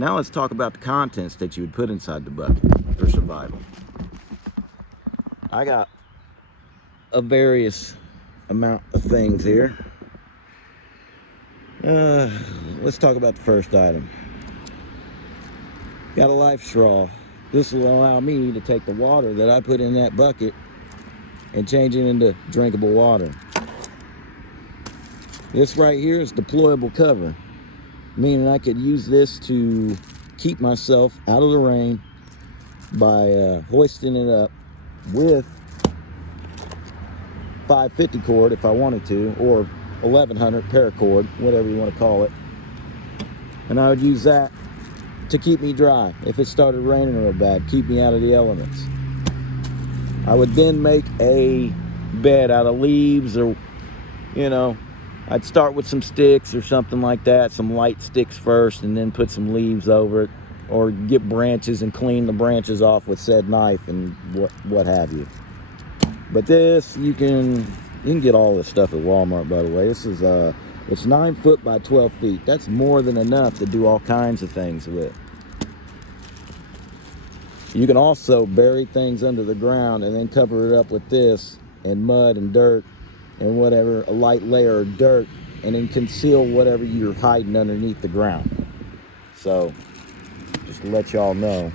Now let's talk about the contents that you would put inside the bucket for survival. I got a various amount of things here. Let's talk about the first item. Got a life straw. This will allow me to take the water that I put in that bucket and change it into drinkable water. This right here is deployable cover, meaning I could use this to keep myself out of the rain by hoisting it up with 550 cord if I wanted to, or 1100 paracord, whatever you want to call it. And I would use that to keep me dry if it started raining real bad, keep me out of the elements. I would then make a bed out of leaves, or, I'd start with some sticks or something like that, some light sticks first, and then put some leaves over it, or get branches and clean the branches off with said knife and what have you. But this, you can get all this stuff at Walmart, by the way. This is it's 9 foot by 12 feet. That's more than enough to do all kinds of things with. You can also bury things under the ground and then cover it up with this and mud and dirt and whatever, a light layer of dirt, and then conceal whatever you're hiding underneath the ground. So, just to let y'all know.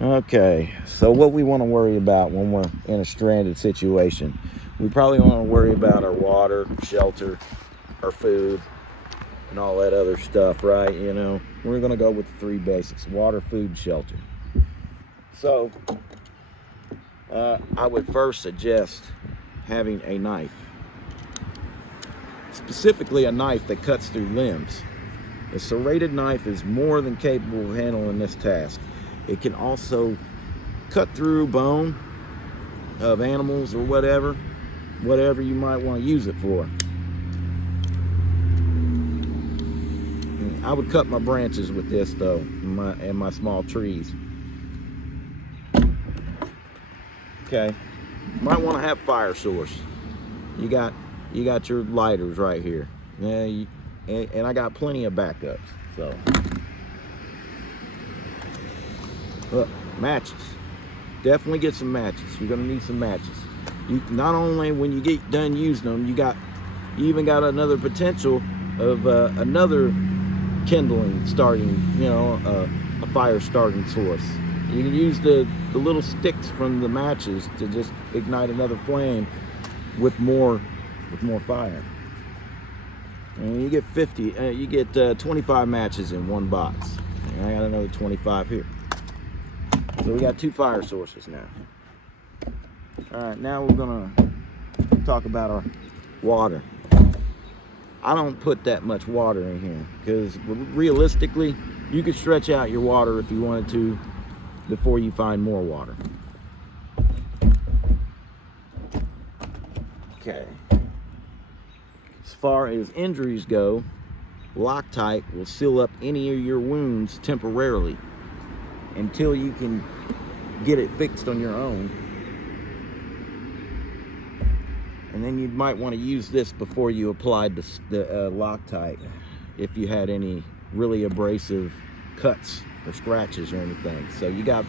Okay, so what we want to worry about when we're in a stranded situation. We probably want to worry about our water, shelter, our food, and all that other stuff, right? We're going to go with the 3 basics: water, food, shelter. So, I would first suggest having a knife. Specifically, a knife that cuts through limbs. A serrated knife is more than capable of handling this task. It can also cut through bone of animals or whatever you might want to use it for. I would cut my branches with this though, and my small trees. Okay, might want to have fire source. You got your lighters right here. And I got plenty of backups. So, look, matches. Definitely get some matches. You're gonna need some matches. You not only when you get done using them, you even got another potential of another kindling starting, a fire starting source. You can use the little sticks from the matches to just ignite another flame with more fire. And you get 25 matches in one box. And I got another 25 here. So we got 2 fire sources now. All right, now we're gonna talk about our water. I don't put that much water in here because realistically, you could stretch out your water if you wanted to before you find more water. Okay. As far as injuries go, Loctite will seal up any of your wounds temporarily until you can get it fixed on your own. And then you might want to use this before you applied the Loctite if you had any really abrasive cuts or scratches or anything. So you got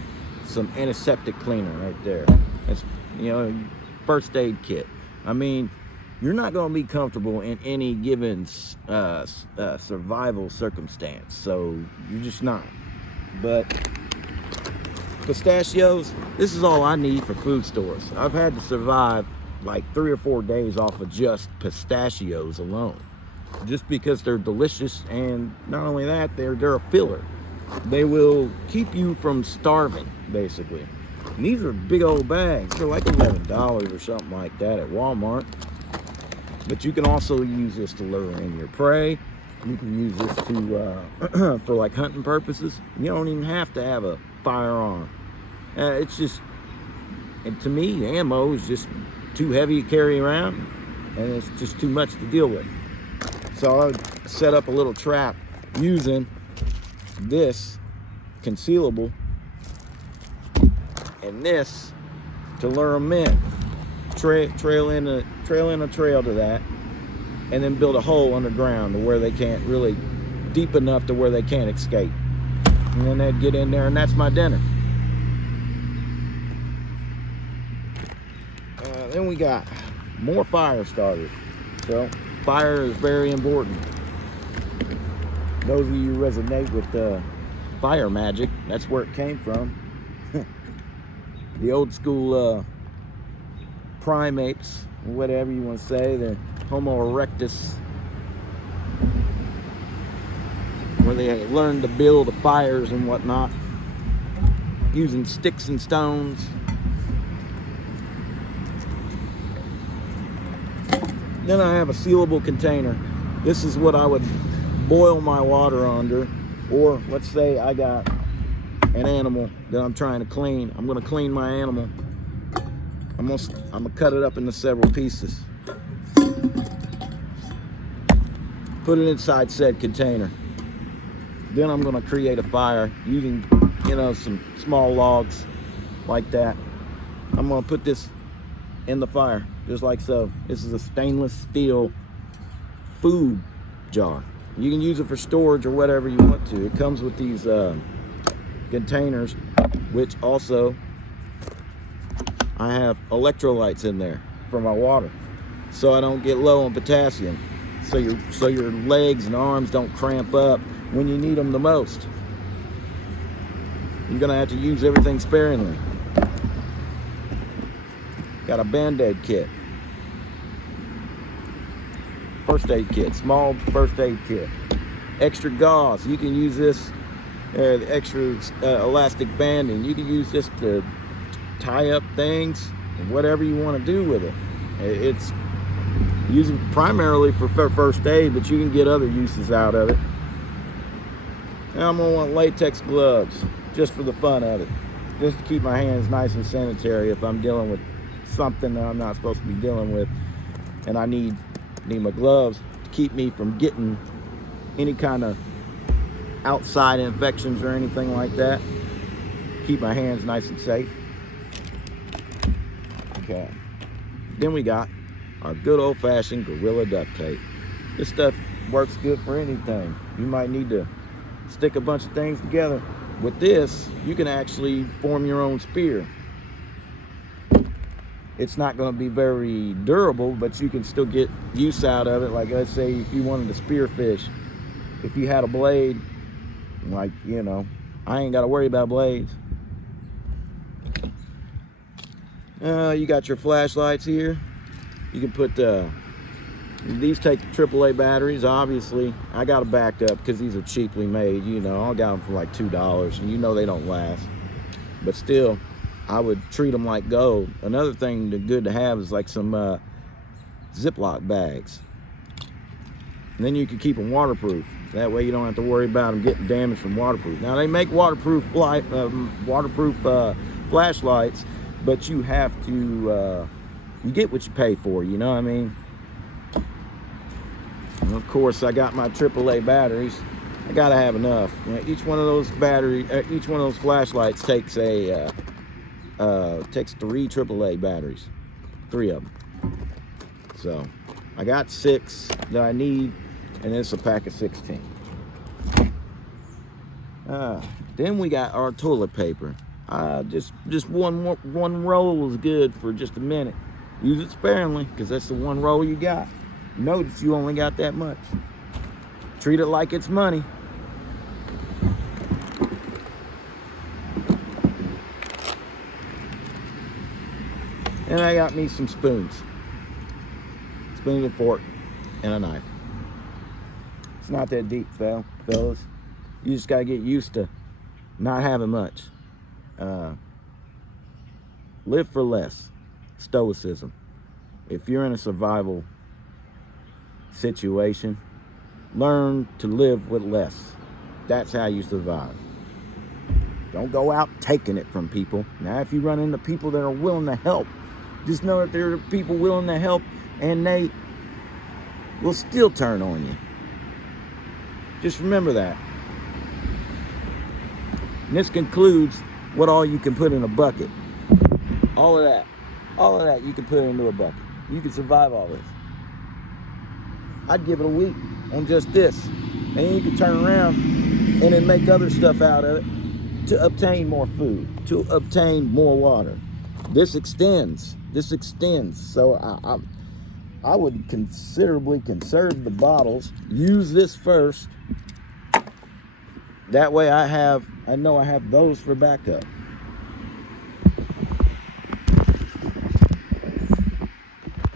some antiseptic cleaner right there. That's, first aid kit. I mean, you're not going to be comfortable in any given survival circumstance. So you're just not. But pistachios, this is all I need for food stores. I've had to survive like 3 or 4 days off of just pistachios alone, just because they're delicious, and not only that, they're a filler. They will keep you from starving, basically. And these are big old bags. They're like $11 or something like that at Walmart. But you can also use this to lure in your prey. You can use this to for like hunting purposes. You don't even have to have a firearm. It's just, and to me, ammo is just too heavy to carry around, and it's just too much to deal with. So I would set up a little trap using this concealable and this to lure them in. Trail in a trail to that, and then build a hole underground to where they can't really deep enough to where they can't escape. And then they'd get in there, and that's my dinner. Then we got more fire starters. So fire is very important. Those of you who resonate with fire magic, that's where it came from. The old school primates, whatever you want to say, the Homo erectus, where they learned to build the fires and whatnot using sticks and stones. Then I have a sealable container. This is what I would boil my water under, or let's say I got an animal that I'm trying to clean. I'm gonna clean my animal. I'm gonna cut it up into several pieces. Put it inside said container. Then I'm gonna create a fire using, some small logs like that. I'm gonna put this in the fire, just like so. This is a stainless steel food jar. You can use it for storage or whatever you want to. It comes with these containers, which also I have electrolytes in there for my water, so I don't get low on potassium. So your legs and arms don't cramp up when you need them the most. You're gonna have to use everything sparingly. Got a Band-Aid kit, first aid kit, small first aid kit, extra gauze. You can use this, the extra elastic banding. You can use this to tie up things, whatever you want to do with it. It's used primarily for first aid, but you can get other uses out of it. And I'm gonna want latex gloves, just for the fun of it, just to keep my hands nice and sanitary if I'm dealing with something that I'm not supposed to be dealing with, and I need my gloves to keep me from getting any kind of outside infections or anything like that. Keep my hands nice and safe. Okay. Then we got our good old-fashioned Gorilla duct tape. This stuff works good for anything. You might need to stick a bunch of things together. With this, you can actually form your own spear. It's not going to be very durable, but you can still get use out of it. Like, let's say if you wanted to spear fish, if you had a blade, like, I ain't got to worry about blades. You got your flashlights here. You can put these take AAA batteries. Obviously, I got it backed up because these are cheaply made. I got them for like $2, and they don't last. But still, I would treat them like gold. Another thing good to have is like some Ziploc bags. And then you can keep them waterproof. That way you don't have to worry about them getting damaged from waterproof. Now they make waterproof flashlights, but you have to, you get what you pay for, you know what I mean? And of course, I got my AAA batteries. I gotta have enough. Each one of those flashlights takes takes 3 AAA batteries, 3 of them. So I got 6 that I need, and it's a pack of 16. Then we got our toilet paper. Just one roll is good for just a minute. Use it sparingly, because that's the one roll you got. Notice you only got that much. Treat it like it's money. And I got me some spoons. Spoon and fork and a knife. It's not that deep, fellas. You just gotta get used to not having much. Live for less. Stoicism. If you're in a survival situation, learn to live with less. That's how you survive. Don't go out taking it from people. Now, if you run into people that are willing to help, just know that there are people willing to help, and they will still turn on you. Just remember that. And this concludes what all you can put in a bucket. All of that you can put into a bucket. You can survive all this. I'd give it a week on just this. and then you can turn around and then make other stuff out of it to obtain more food, to obtain more water. This extends. So I would considerably conserve the bottles. Use this first. That way I know I have those for backup.